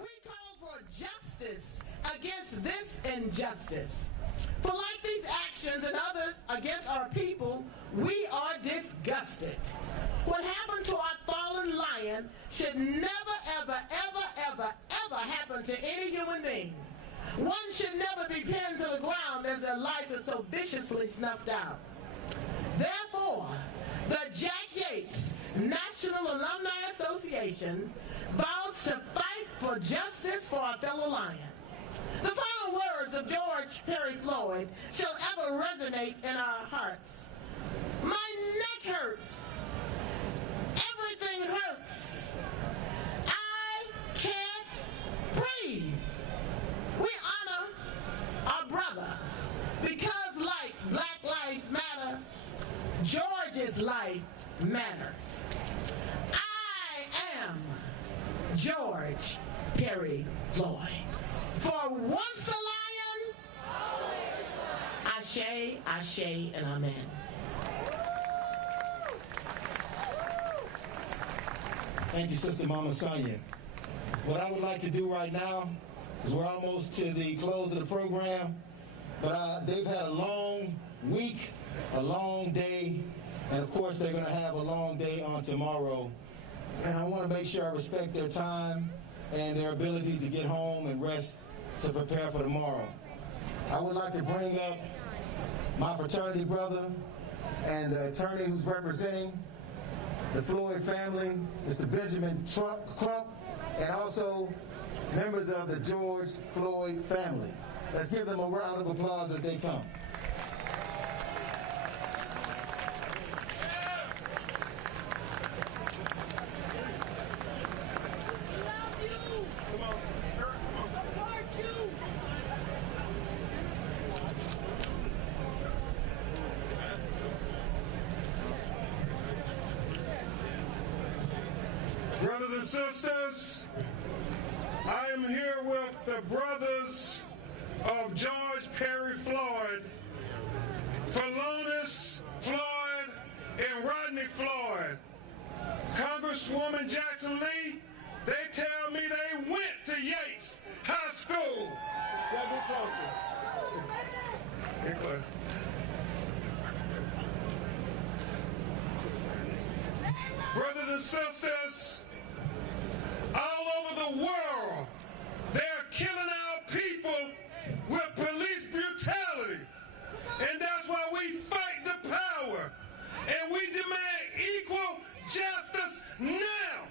We call for justice against this injustice. For like these actions and others against our people, we are disgusted. What happened to our fallen lion should never, ever, ever, ever, ever happen to any human being. One should never be pinned to the ground as their life is so viciously snuffed out. Therefore, the Jack Yates National Alumni Association vows to fight for justice for our fellow lion. The final words of George Perry Floyd shall ever resonate in our hearts. My neck hurts. Everything hurts. I can't breathe. We honor our brother because like Black Lives Matter, George's life matters. I am George Perry Floyd. For once a lion, Ashe, Ashe, and Amen. Thank you, Sister Mama Sonia. What I would like to do right now is we're almost to the close of the program, but they've had a long week, a long day, and of course they're going to have a long day on tomorrow. And I want to make sure I respect their time and their ability to get home and rest to prepare for tomorrow. I would like to bring up my fraternity brother and the attorney who's representing the Floyd family, Mr. Benjamin Crump, and also members of the George Floyd family. Let's give them a round of applause as they come. Brothers and sisters, I am here with the brothers of George Perry Floyd, Phalonis Floyd, and Rodney Floyd. Congresswoman Jackson Lee, they tell me they went to Yates High School. Brothers and sisters, all over the world, they are killing our people with police brutality. And that's why we fight the power. And we demand equal justice now.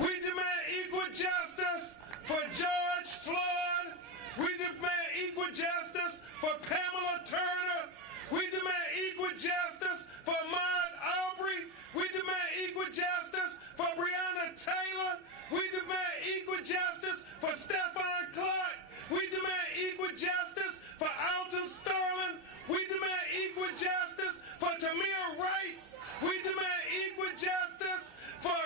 We demand equal justice for George Floyd. We demand equal justice for Pamela Turner. We demand equal justice for Ahmaud Arbery. We demand equal justice for Breonna Taylor. We demand equal justice for Stephon Clark. We demand equal justice for Alton Sterling. We demand equal justice for Tamir Rice. We demand equal justice for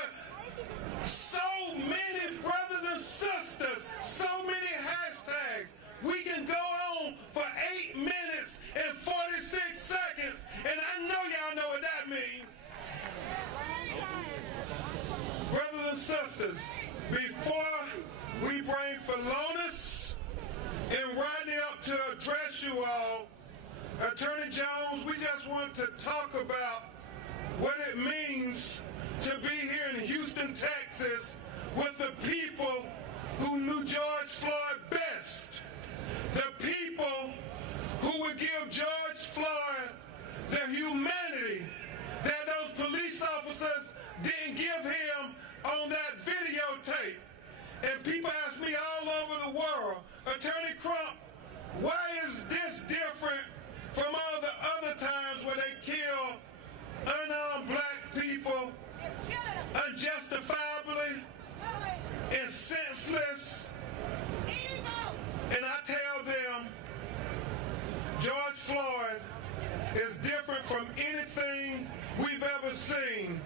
so many brothers and sisters, so many hashtags. We can go on for 8 minutes and 46 seconds, and I know y'all know what that means. Brothers and sisters, before we bring Phalonis and Rodney up to address you all, Attorney Jones, we just want to talk about what it means to be here in Houston, Texas, with the people who knew George Floyd best. The people who would give George Floyd the humanity that those police officers didn't give him on that videotape. And people ask me all over the world, Attorney Crump, why is this different from all the other times where they kill unarmed black people unjustifiably and senseless? And I tell them, George Floyd is different from anything we've ever seen,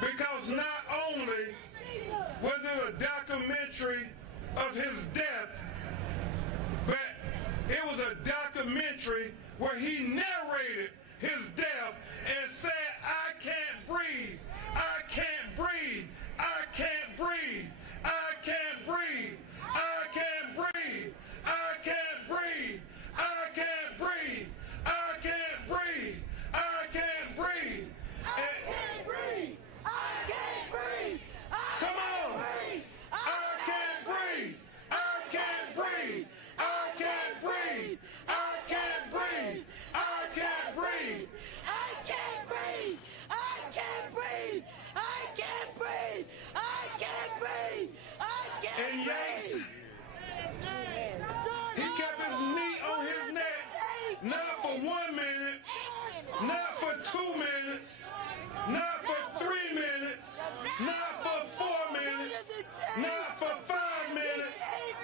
because not only was it a documentary of his death, but it was a documentary where he narrated his death and said, I can't breathe, I can't breathe, I can't breathe, 1 minute, not for 2 minutes, not for 3 minutes, not for 4 minutes, not for 5 minutes,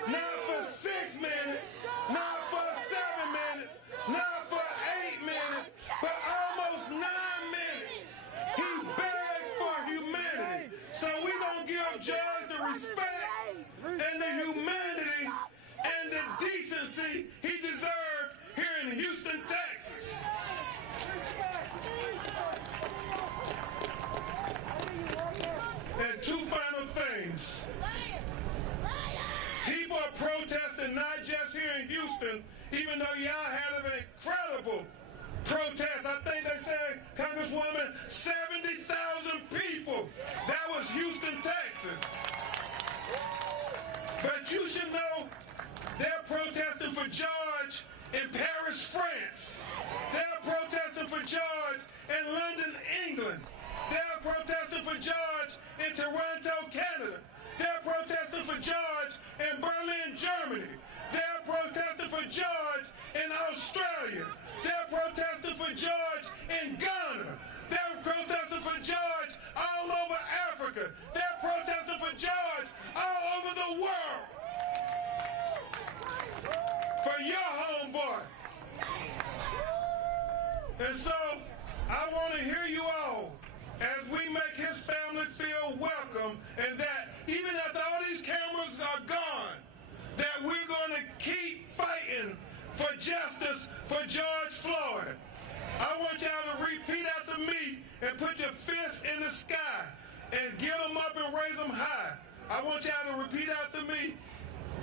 not for 6 minutes, not for 7 minutes, not for 8 minutes, but almost 9 minutes. He begged for humanity. So we're going to give George the respect and the humanity and the decency he deserved here in Houston, Texas. And two final things. People are protesting not just here in Houston, even though y'all had an incredible protest. I think they said, Congresswoman, 70,000 people. That was Houston, Texas. But you should know they're protesting for George in Paris, France. They're protesting for George in London, England. They're protesting for George in Toronto, Canada. They're protesting for George in Berlin, Germany. They're protesting for George in Australia. They're protesting for George in Ghana. They're protesting for George all over Africa. They're protesting for George all over the world. For your homeboy. And so, I want to hear you all as we make his family feel welcome, and that even after all these cameras are gone, that we're going to keep fighting for justice for George Floyd. I want y'all to repeat after me and put your fists in the sky and get them up and raise them high. I want y'all to repeat after me.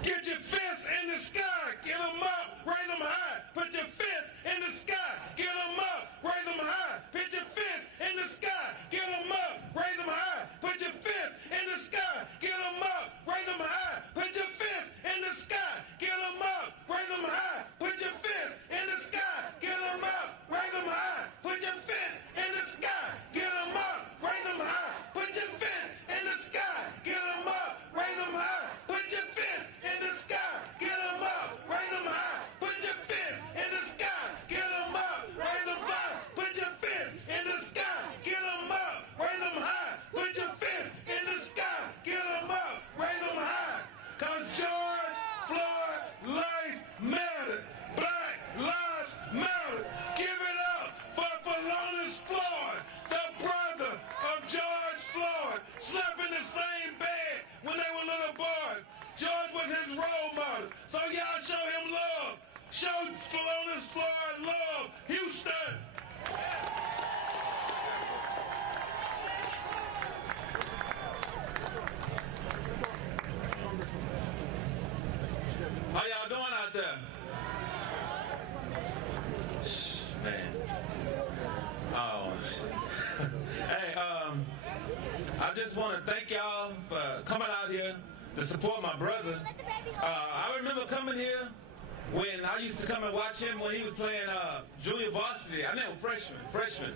Get your fists in the sky. Get them up. Raise them high. Put your fists in the sky. Get them up. Raise them high. Put your fists in the sky. Get them up. Raise them high. Put your fists in the sky. Get them up. Raise them high. Put your fists in the sky. Get them up. Raise them high. Put your fists in the sky. Get them up. Raise them high. Put your fists in the sky. Get them up. Raise them high. Put your fists in the sky. Get them up. Raise them high. Put your fists in the sky. Get them up. Raise them high. Put your fists in the sky. Get them up. Raise them high. Put your fists in the sky. Get them up. Raise them high. Put your fists in the sky. Get them up. Raise them high. Cause George Floyd life matter. Black lives matter. Give it up for Philonise Floyd, the brother of George Floyd, slept in the same bed when they were little boys. George was his role model. So y'all show him love. Show Philonise Floyd love. Houston. How y'all doing out there? Man. Oh, shit. Hey, I just want to thank y'all for coming out here to support my brother. I remember coming here when I used to come and watch him when he was playing junior varsity. I know freshman.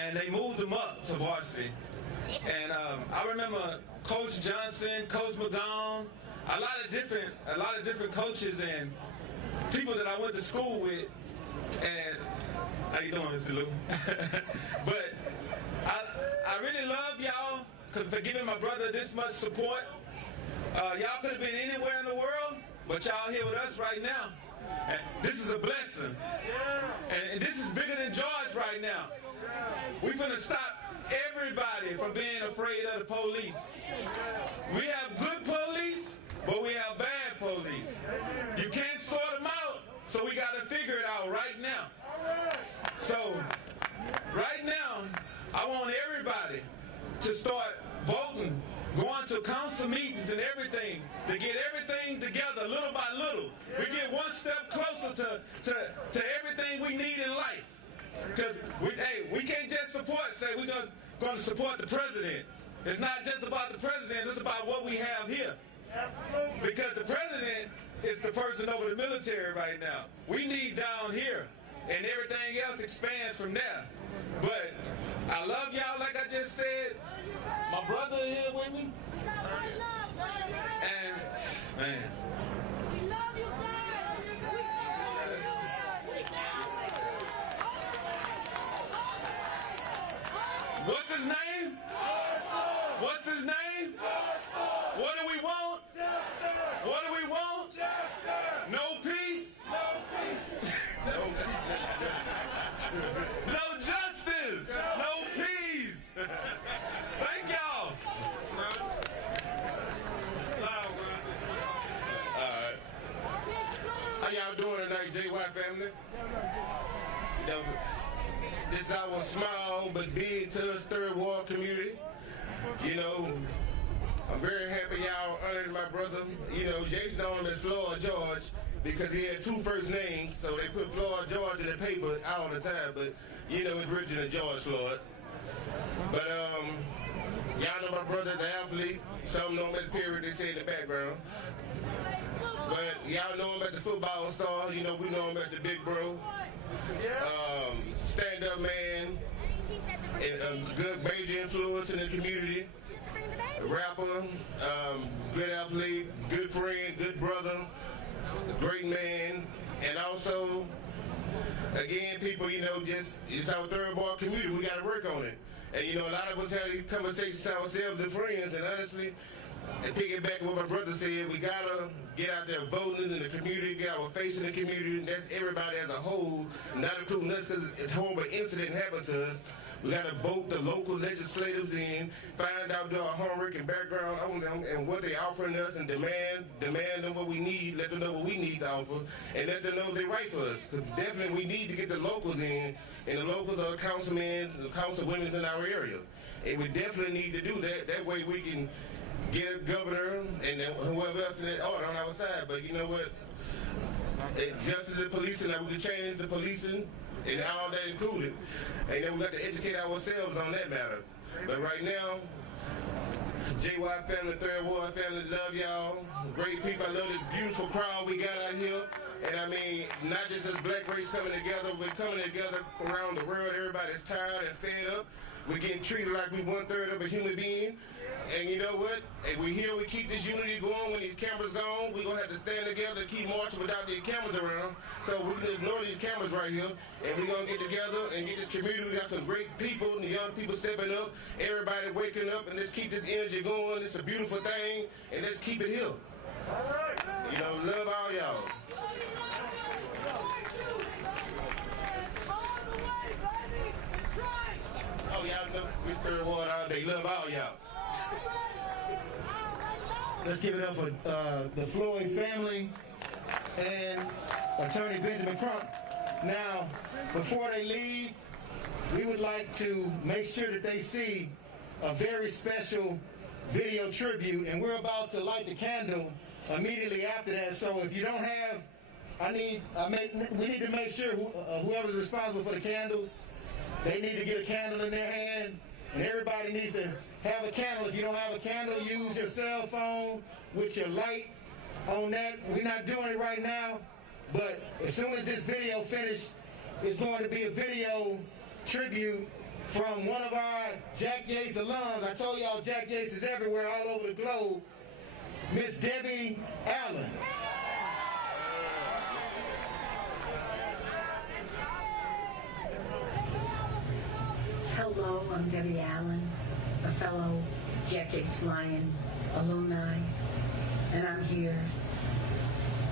And they moved him up to varsity. And I remember Coach Johnson, Coach McGowan, a lot of different coaches and people that I went to school with. And how you doing, Mr. Lou? But I really love y'all for giving my brother this much support. Y'all could have been anywhere in the world, but y'all here with us right now. And this is a blessing. And this is bigger than George right now. We're going to stop everybody from being afraid of the police. We have good police, but we have bad police. You can't sort them out, so we got to figure it out right now. So, right now, I want everybody to start voting, going to council meetings and everything, to get everything together little by little. We get one step closer to everything we need in life. Because we can't just say we're going to support the president. It's not just about the president, it's about what we have here. Because the president is the person over the military right now. We need down here, and everything else expands from there. But I love y'all like I just said. My brother here with me. And, man. What's his name? What's his name? What do we want? What do we want? No peace? No justice. No peace. Thank y'all. Alright. How y'all doing tonight, JY family? This is our small but big to us third ward community. You know, I'm very happy y'all honored my brother. You know, Jason known him as Floyd George because he had two first names, so they put Floyd George in the paper all the time, but you know, it's originally George Floyd. But y'all know my brother, the athlete. Some know him as Perry, they say in the background. But y'all know him as the football star. You know, we know him as the big bro. Stand-up man, and good major influence in the community. A rapper, good athlete, good friend, good brother, great man, and also, again, people, you know, just, it's our third ward community. We got to work on it. And, you know, a lot of us have these conversations to ourselves and friends, and honestly, and piggyback what my brother said, we got to get out there voting in the community, get our face in the community, and that's everybody as a whole, not including us because a horrible incident happened to us. We got to vote the local legislators in, find out their homework and background on them and what they're offering us, and demand them what we need, let them know what we need to offer, and let them know they're right for us. Because definitely we need to get the locals in, and the locals are the councilmen, the councilwomen in our area. And we definitely need to do that. That way we can get a governor and then whoever else in that order on our side. But you know what? Justice and policing, we can change the policing and all that included. And then we got to educate ourselves on that matter. But right now, JY family, Third Ward family, love y'all. Great people. I love this beautiful crowd we got out here. And I mean, not just as black race coming together, we're coming together around the world. Everybody's tired and fed up. We're getting treated like we 1/3 of a human being. And you know what? If we here, we keep this unity going. When these cameras gone, we're going to have to stand together and keep marching without these cameras around. So we're going to ignore these cameras right here. And we're going to get together and get this community. We got some great people and the young people stepping up. Everybody waking up, and let's keep this energy going. It's a beautiful thing. And let's keep it here. You know, love all y'all. Oh, y'all know we Third Ward all day. Love all y'all. Let's give it up for the Floyd family and Attorney Benjamin Crump. Now, before they leave, we would like to make sure that they see a very special video tribute, and we're about to light the candle immediately after that. So if you don't have, we need to make sure whoever's responsible for the candles, they need to get a candle in their hand, and everybody needs to have a candle. If you don't have a candle, use your cell phone with your light on that. We're not doing it right now, but as soon as this video finishes, it's going to be a video tribute from one of our Jack Yates alums. I told y'all Jack Yates is everywhere, all over the globe. Miss Debbie Allen. Hello, I'm Debbie Allen, a fellow Jack Yates Lion alumni, and I'm here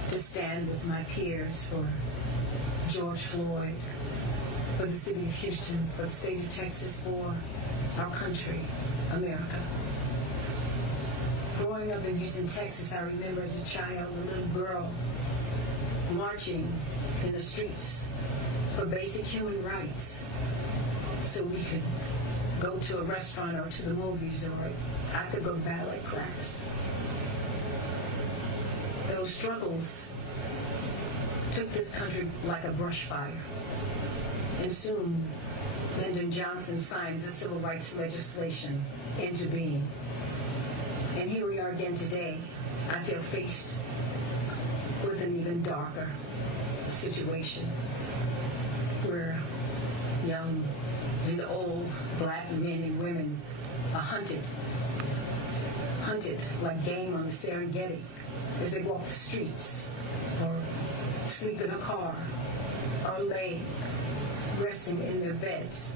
to stand with my peers for George Floyd, for the city of Houston, for the state of Texas, for our country, America. Growing up in Houston, Texas, I remember as a child, a little girl marching in the streets for basic human rights, so we could go to a restaurant or to the movies, or I could go to ballet class. Those struggles took this country like a brush fire. And soon, Lyndon Johnson signed the civil rights legislation into being. And here we are again today. I feel faced with an even darker situation where young and old black men and women are hunted like game on the Serengeti as they walk the streets or sleep in a car or lay resting in their beds,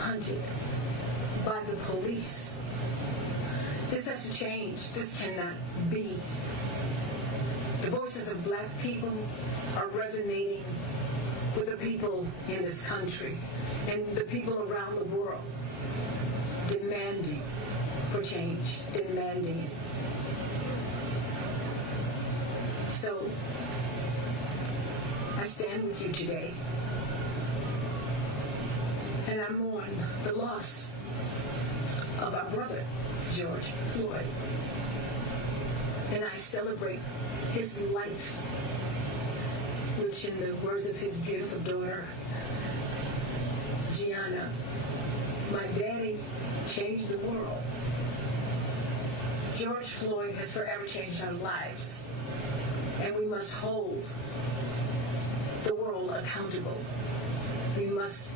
hunted by the police. This has to change. This cannot be. The voices of black people are resonating with the people in this country and the people around the world, demanding for change, demanding it. So, I stand with you today, and I mourn the loss of our brother, George Floyd, and I celebrate his life, which in the words of his beautiful daughter, Gianna, my daddy changed the world. George Floyd has forever changed our lives, and we must hold the world accountable. We must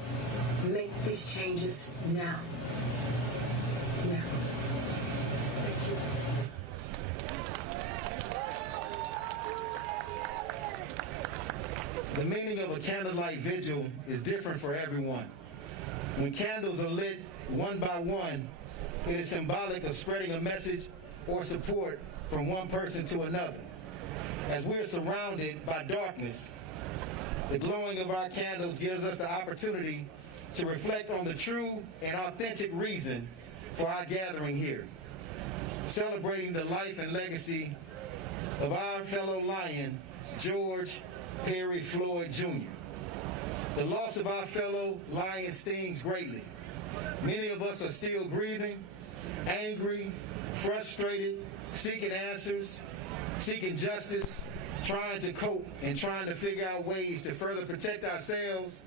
make these changes now. Now. Thank you. The meaning of a candlelight vigil is different for everyone. When candles are lit one by one, it is symbolic of spreading a message or support from one person to another. As we are surrounded by darkness, the glowing of our candles gives us the opportunity to reflect on the true and authentic reason for our gathering here, celebrating the life and legacy of our fellow lion, George Perry Floyd Jr. The loss of our fellow lion stings greatly. Many of us are still grieving, angry, frustrated, seeking answers, seeking justice, trying to cope and trying to figure out ways to further protect ourselves,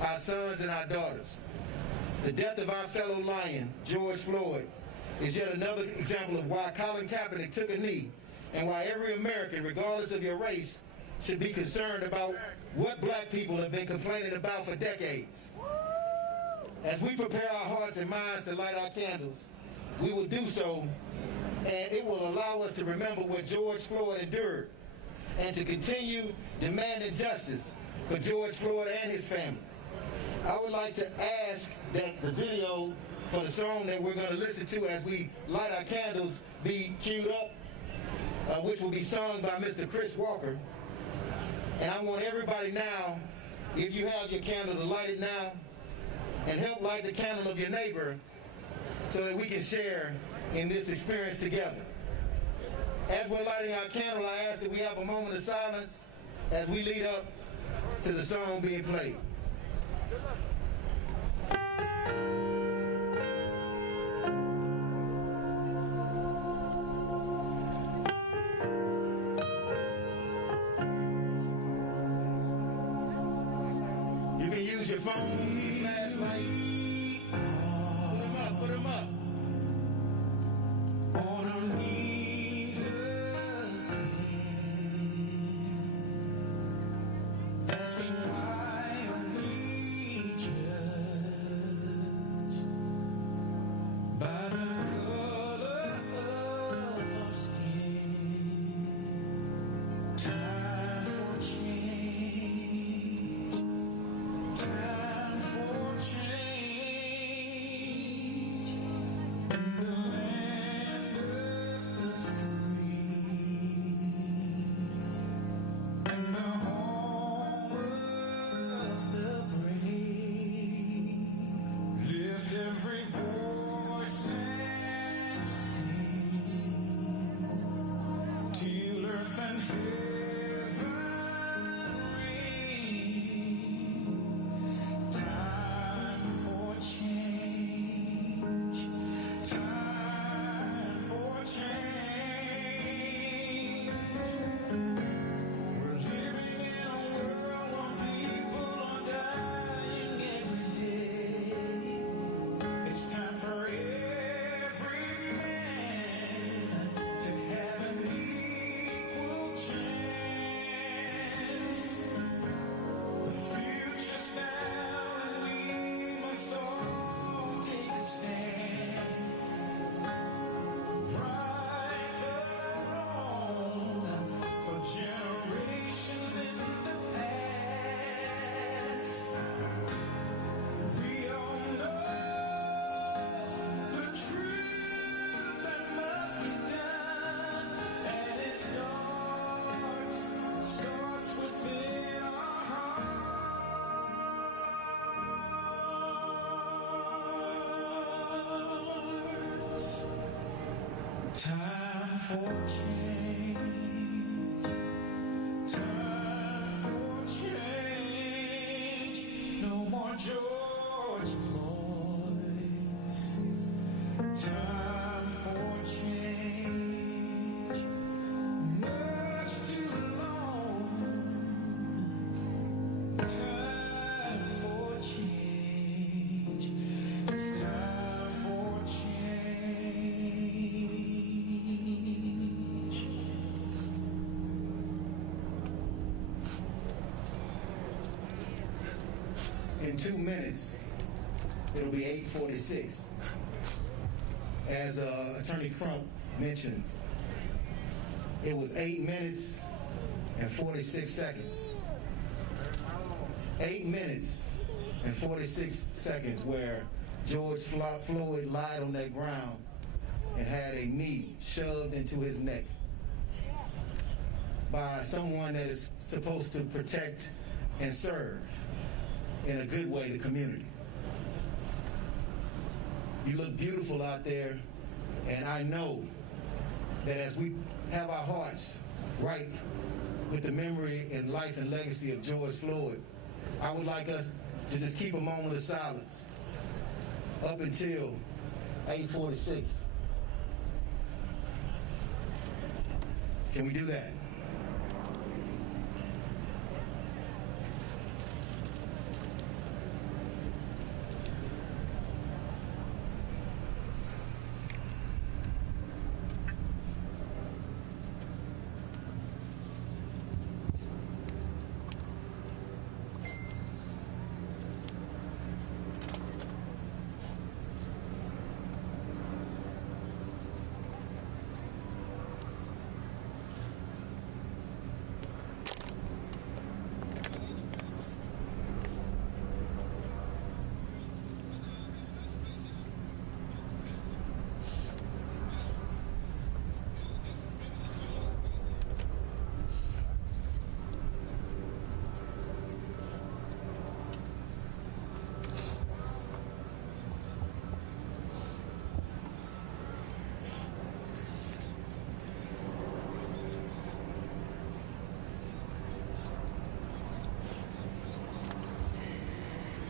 our sons, and our daughters. The death of our fellow lion, George Floyd, is yet another example of why Colin Kaepernick took a knee and why every American, regardless of your race, should be concerned about what black people have been complaining about for decades. As we prepare our hearts and minds to light our candles, we will do so, and it will allow us to remember what George Floyd endured and to continue demanding justice for George Floyd and his family. I would like to ask that the video for the song that we're going to listen to as we light our candles be queued up, which will be sung by Mr. Chris Walker. And I want everybody now, if you have your candle, to light it now and help light the candle of your neighbor so that we can share in this experience together. As we're lighting our candle, I ask that we have a moment of silence as we lead up to the song being played. You can use your phone, flashlight. Put them up. On our knees again, asking why are we judged by the color of our skin? Time for change. Time for change. In the land of the free and the home of the brave, lift every voice and sing till earth and heaven ring. Time for change. Time Time for change. Time for change. No more George Floyd. Time for change. Much too long. Time for change. It's time for change. In 2 minutes, it'll be 8:46. As Attorney Crump mentioned, it was 8 minutes and 46 seconds. 8 minutes and 46 seconds where George Floyd lied on that ground and had a knee shoved into his neck by someone that is supposed to protect and serve in a good way the community. You look beautiful out there, and I know that as we have our hearts right with the memory and life and legacy of George Floyd, I would like us to just keep a moment of silence up until 8:46. Can we do that?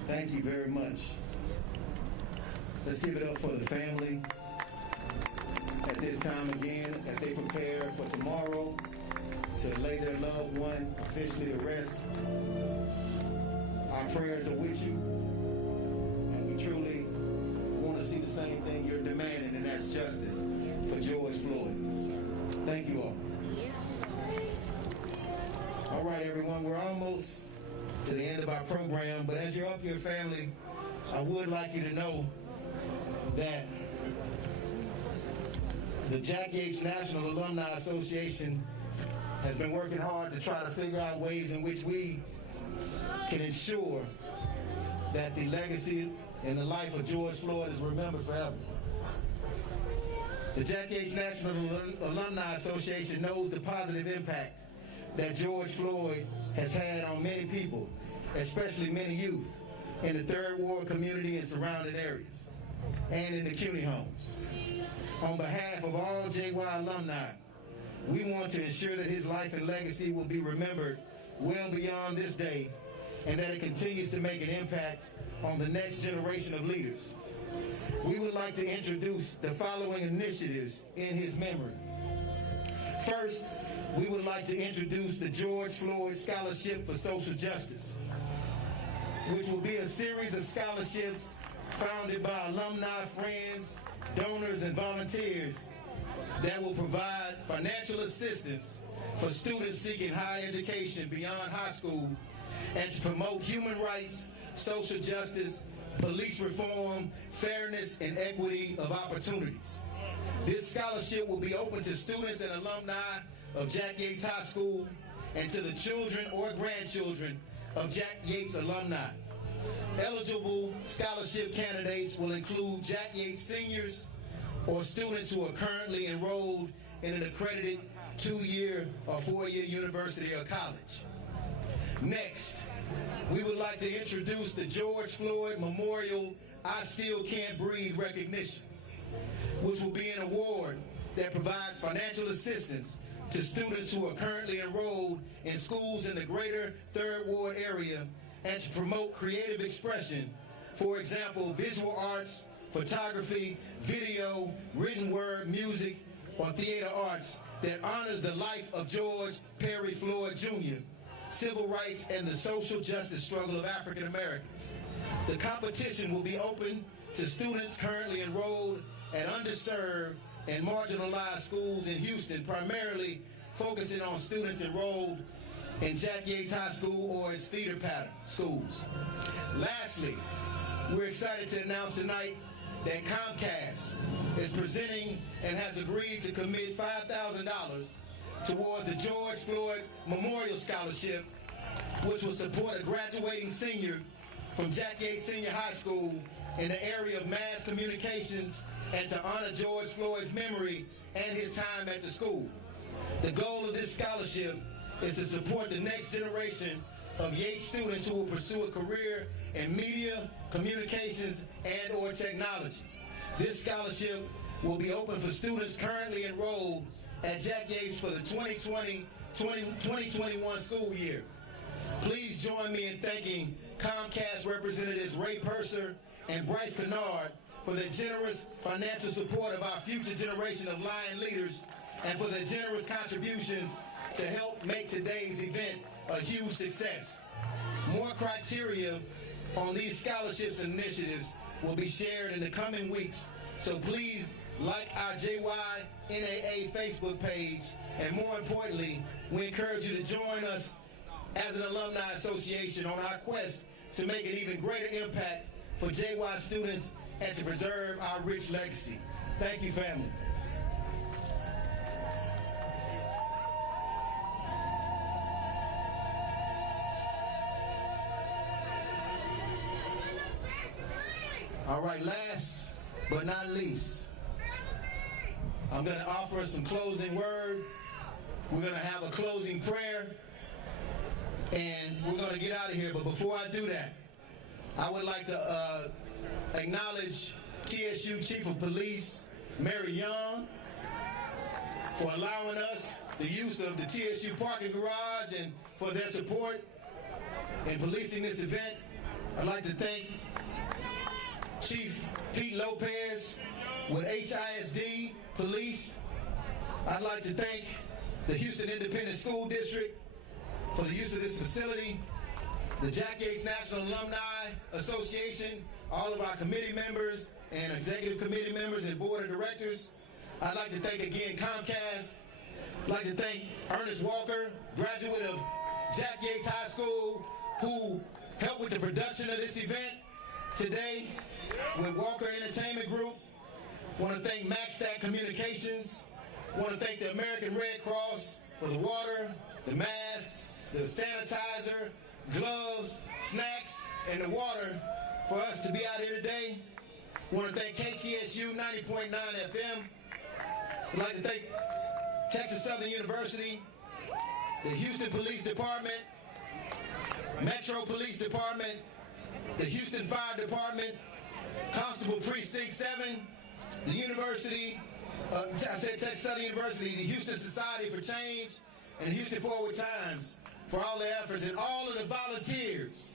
Thank you very much. Let's give it up for the family at this time again as they prepare for tomorrow to lay their loved one officially to rest. Our prayers are with you, and we truly want to see the same thing you're demanding, and that's justice for George Floyd. Thank you all. All right, everyone, we're almost to the end of our program, but as you're up here, family, I would like you to know that the Jack Yates National Alumni Association has been working hard to try to figure out ways in which we can ensure that the legacy and the life of George Floyd is remembered forever. The Jack Yates National Alumni Association knows the positive impact that George Floyd has had on many people, especially many youth, in the Third Ward community and surrounding areas, and in the CUNY homes. On behalf of all JY alumni, we want to ensure that his life and legacy will be remembered well beyond this day, and that it continues to make an impact on the next generation of leaders. We would like to introduce the following initiatives in his memory. First, we would like to introduce the George Floyd Scholarship for Social Justice, which will be a series of scholarships founded by alumni, friends, donors, and volunteers that will provide financial assistance for students seeking higher education beyond high school and to promote human rights, social justice, police reform, fairness, and equity of opportunities. This scholarship will be open to students and alumni of Jack Yates High School and to the children or grandchildren of Jack Yates alumni. Eligible scholarship candidates will include Jack Yates seniors or students who are currently enrolled in an accredited 2-year or 4-year university or college. Next, we would like to introduce the George Floyd Memorial I Still Can't Breathe recognition, which will be an award that provides financial assistance to students who are currently enrolled in schools in the greater Third Ward area and to promote creative expression. For example, visual arts, photography, video, written word, music, or theater arts that honors the life of George Perry Floyd Jr., civil rights, and the social justice struggle of African Americans. The competition will be open to students currently enrolled at underserved and marginalized schools in Houston, primarily focusing on students enrolled in Jack Yates High School or its feeder pattern schools. Lastly, we're excited to announce tonight that Comcast is presenting and has agreed to commit $5,000 towards the George Floyd Memorial Scholarship, which will support a graduating senior from Jack Yates Senior High School in the area of mass communications and to honor George Floyd's memory and his time at the school. The goal of this scholarship is to support the next generation of Yates students who will pursue a career in media, communications, and or technology. This scholarship will be open for students currently enrolled at Jack Yates for the 2020-2021 school year. Please join me in thanking Comcast representatives Ray Purser and Bryce Kennard for their generous financial support of our future generation of Lion leaders and for their generous contributions to help make today's event a huge success. More criteria on these scholarships and initiatives will be shared in the coming weeks, so please like our JYNAA Facebook page, and more importantly, we encourage you to join us as an alumni association on our quest to make an even greater impact for JY students and to preserve our rich legacy. Thank you, family. All right, last but not least, I'm going to offer some closing words. We're going to have a closing prayer, and we're going to get out of here. But before I do that, I would like to acknowledge TSU Chief of Police Mary Young for allowing us the use of the TSU parking garage and for their support in policing this event. I'd like to thank Chief Pete Lopez with HISD Police. I'd like to thank the Houston Independent School District for the use of this facility, the Jack Yates National Alumni Association, all of our committee members and executive committee members and board of directors. I'd like to thank again Comcast. I'd like to thank Ernest Walker, graduate of Jack Yates High School, who helped with the production of this event today with Walker Entertainment Group. Want to thank MaxStack Communications. Want to thank the American Red Cross for the water, the masks, the sanitizer, gloves, snacks, and the water for us to be out here today. Want to thank KTSU 90.9 FM. I'd like to thank Texas Southern University, the Houston Police Department, Metro Police Department, the Houston Fire Department, Constable Precinct 7, the University, I said Texas Southern University, the Houston Society for Change, and the Houston Forward Times for all their efforts, and all of the volunteers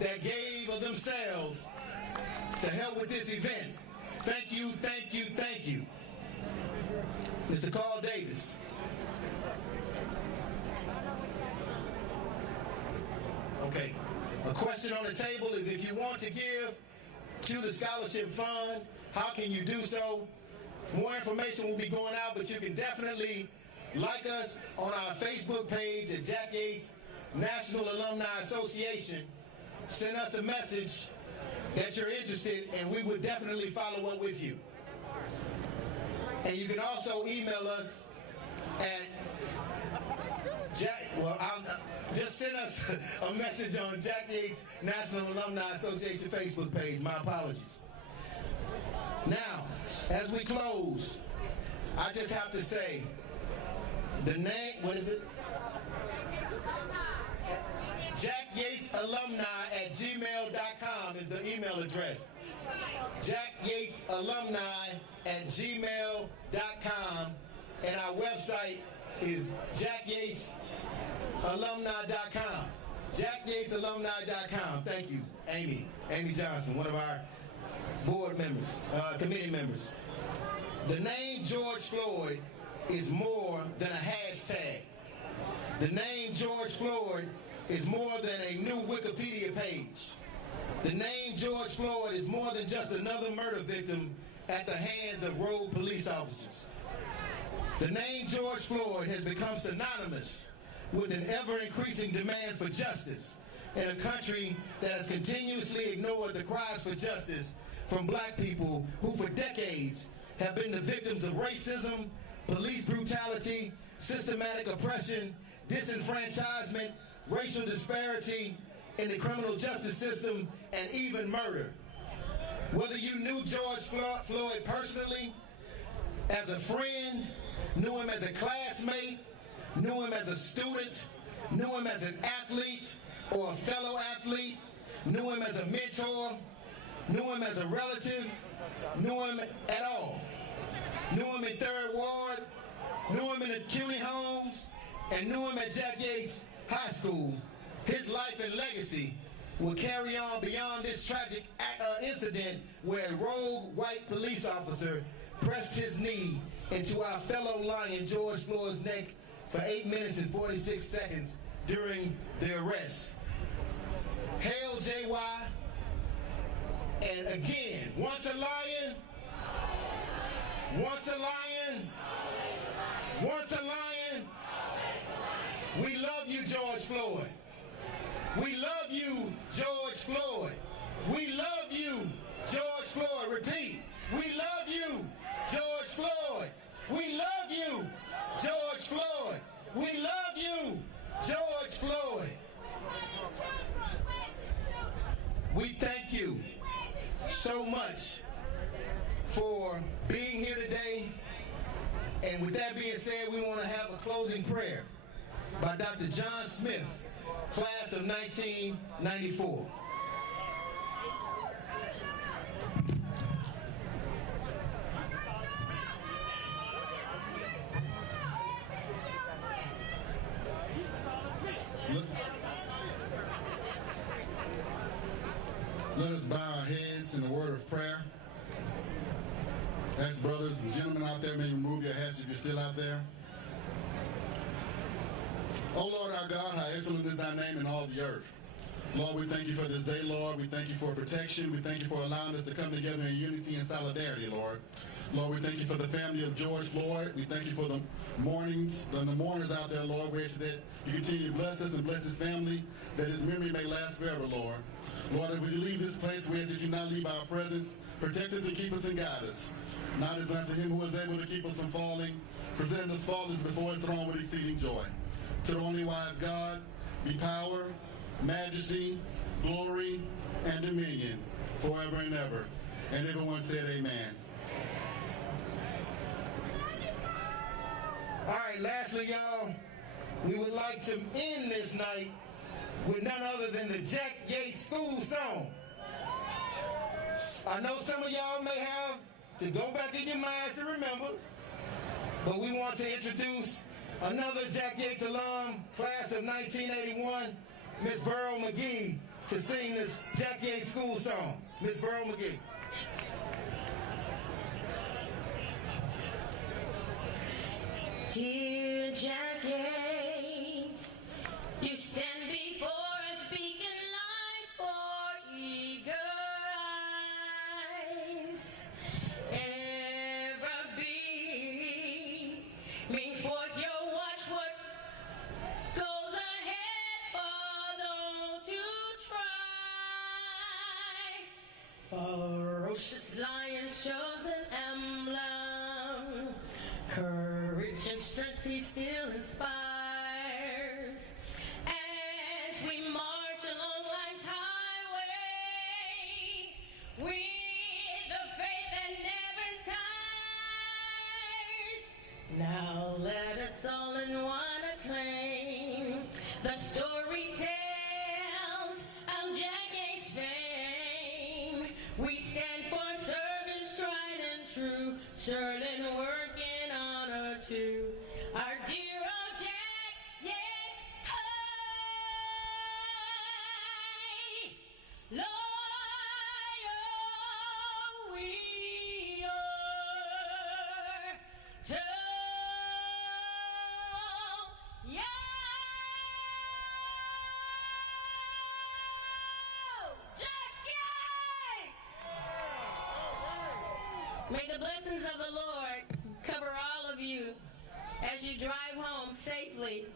that gave of themselves to help with this event. Thank you, thank you, thank you. Mr. Carl Davis. Okay. A question on the table is, if you want to give to the scholarship fund, how can you do so? More information will be going out, but you can definitely like us on our Facebook page at Jack Yates National Alumni Association. Send us a message that you're interested, and we would definitely follow up with you. And you can also email us at just send us a message on Jack Yates National Alumni Association Facebook page. My apologies. Now, as we close, I just have to say the name, what is it? JackYatesAlumni@gmail.com is the email address. JackYatesAlumni@gmail.com, and our website is JackYatesAlumni.com. JackYatesAlumni.com. Thank you, Amy Johnson, one of our board members, committee members. The name George Floyd is more than a hashtag. The name George Floyd is more than a new Wikipedia page. The name George Floyd is more than just another murder victim at the hands of rogue police officers. The name George Floyd has become synonymous with an ever-increasing demand for justice in a country that has continuously ignored the cries for justice from black people who for decades have been the victims of racism, police brutality, systematic oppression, disenfranchisement, racial disparity in the criminal justice system, and even murder. Whether you knew George Floyd personally, as a friend, knew him as a classmate, knew him as a student, knew him as an athlete or a fellow athlete, knew him as a mentor, knew him as a relative, knew him at all, knew him in 3rd Ward, knew him in the CUNY homes, and knew him at Jack Yates High School, his life and legacy will carry on beyond this tragic incident where a rogue white police officer pressed his knee into our fellow lion George Floyd's neck for 8 minutes and 46 seconds during the arrest. Hail JY, and again, once a lion, once a lion, once a lion. We love you, George Floyd. We love you, George Floyd. We love you, George Floyd. Repeat. We love you, George Floyd. We love you, George Floyd. We love you, George Floyd. We thank you so much for being here today. And with that being said, we want to have a closing prayer by Dr. John Smith, class of 1994. Let us bow our heads in a word of prayer. Ask brothers and gentlemen out there, maybe remove your hats if you're still out there. Oh Lord our God, how excellent is thy name in all the earth. Lord, we thank you for this day, Lord. We thank you for protection. We thank you for allowing us to come together in unity and solidarity, Lord. Lord, we thank you for the family of George Floyd. We thank you for the mourners out there, Lord. We ask that you continue to bless us and bless his family, that his memory may last forever, Lord. Lord, as we leave this place, we ask that you not leave our presence. Protect us and keep us and guide us. Not as unto him who is able to keep us from falling, presenting us faultless before his throne with exceeding joy. To the only wise God, be power, majesty, glory, and dominion, forever and ever. And everyone said amen. All right, lastly, y'all, we would like to end this night with none other than the Jack Yates School song. I know some of y'all may have to go back in your minds to remember, but we want to introduce another Jack Yates alum, class of 1981, Miss Burrow McGee, to sing this Jack Yates School song. Miss Burrow McGee. Dear Jack Yates, you stand before us speaking light for eager eyes. Ever beaming forth your watchword goes ahead for those who try. Ferocious lion shows an emblem. Courage and strength he still inspires. We stand for service tried and true, sterling work in honor to our dear old Jack. Yes, hey, loyal we are to you. Jack Yates! May the blessings of the Lord cover all of you as you drive home safely,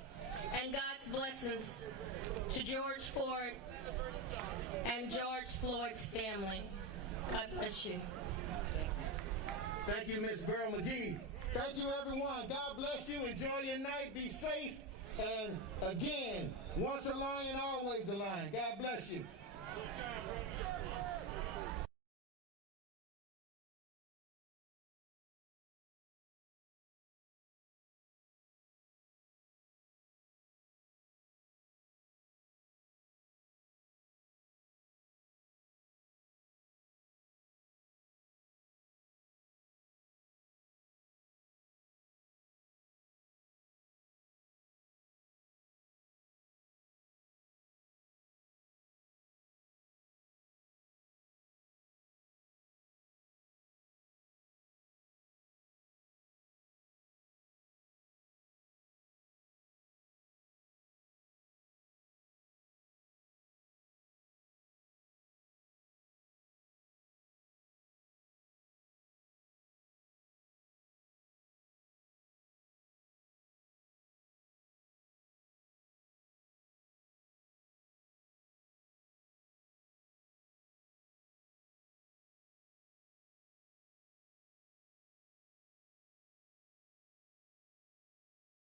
and God's blessings to George Floyd and George Floyd's family. God bless you. Thank you, Miss Burl McGee. Thank you, everyone. God bless you. Enjoy your night. Be safe. And again, once a lion, always a lion. God bless you.